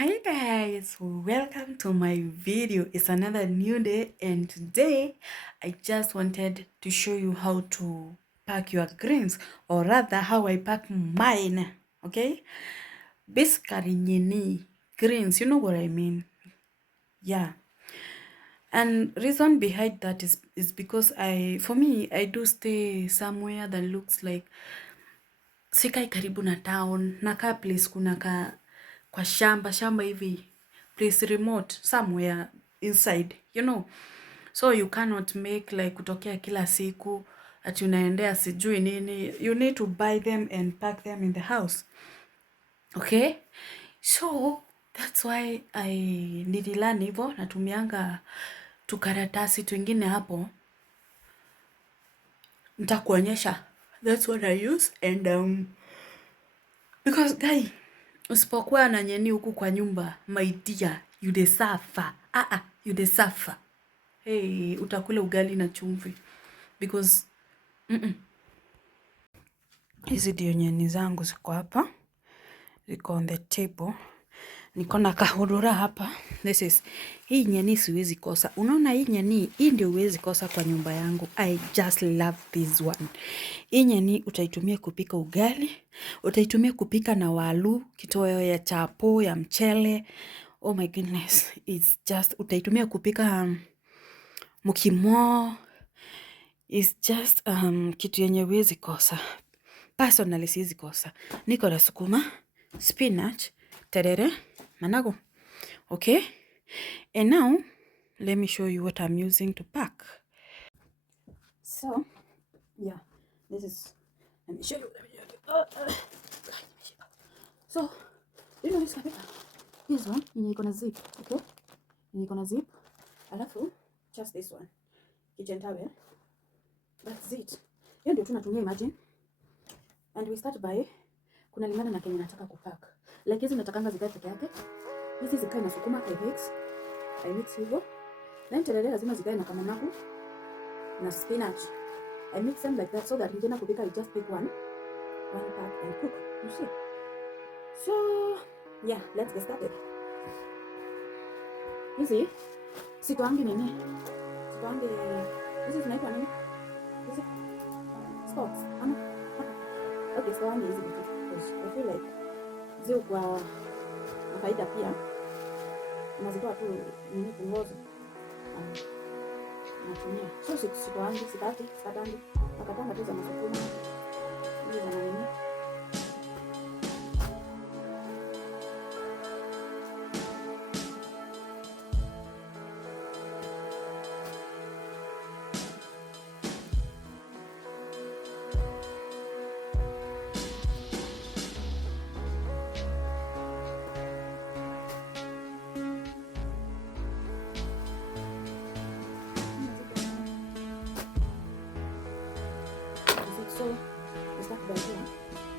Hi guys, welcome to my video. It's another new day and today I just wanted to show you how to pack your greens, or rather how I pack mine. Okay, basically nyeni greens, you know what I mean. Yeah, and reason behind that is because for me I do stay somewhere that looks like sikai karibu na town, nakaa place kuna kwa shamba hivi, place remote somewhere inside, so you cannot make like kutokea kila siku ati unaendea sijui nini. You need to buy them and pack them in the house. Okay, so that's why I nililearn hivyo. Natumianga tukaratasi twingine hapo, nitakuonyesha. That's what I use and because guy, usipokuwa na nyeni huku kwa nyumba, my dear, you dey suffer. You dey suffer. Hey, utakula ugali na chumvi because hizi ndio nyeni zangu ziko hapa, ziko on the table. Niko na kahudura hapa. Hii nyeni siwezi kosa. Unaona hii nyeni, hii ndio huwezi kosa kwa nyumba yangu. I just love this one. Hii nyeni utaitumia kupika ugali, utaitumia kupika na walu, kitoweo ya chapo, ya mchele. Oh my goodness, it's just utaitumia kupika mukimo. It's just kitu yenye huwezi kosa. Personally siwezi kosa. Niko na sukuma, spinach, terere, managu. Okay, and now let me show you what I'm using to pack. So yeah, let me show you. So you know this kabisa, this one yenye iko na zip. Okay, yenye iko na zip, alafu just this one kitchen towel. That's it. Hiyo ndio tunatumia, imagine. And we start by, kuna lingana na kenye nataka kupack. Like hizi natakanga zikae peke yake, hizi zikae na sukuma, I mix hivyo. Then terere lazima zikae na kamanagu na spinach. I mix them like that so that nikienda kupika I just pick one pack and cook. You see? So yeah, let's get started. Hizi sitoangi nini? Sitoangi hizi zinaitwa nini? Hizi spots. Okay, sitoangi hizi because I feel like zio kwa faida pia. Nazitoa tu nini kungozi. Natumia. So sitoangi, sitatangi. Nakatanga tu za masukuma. Hizi za nini? So we start by here.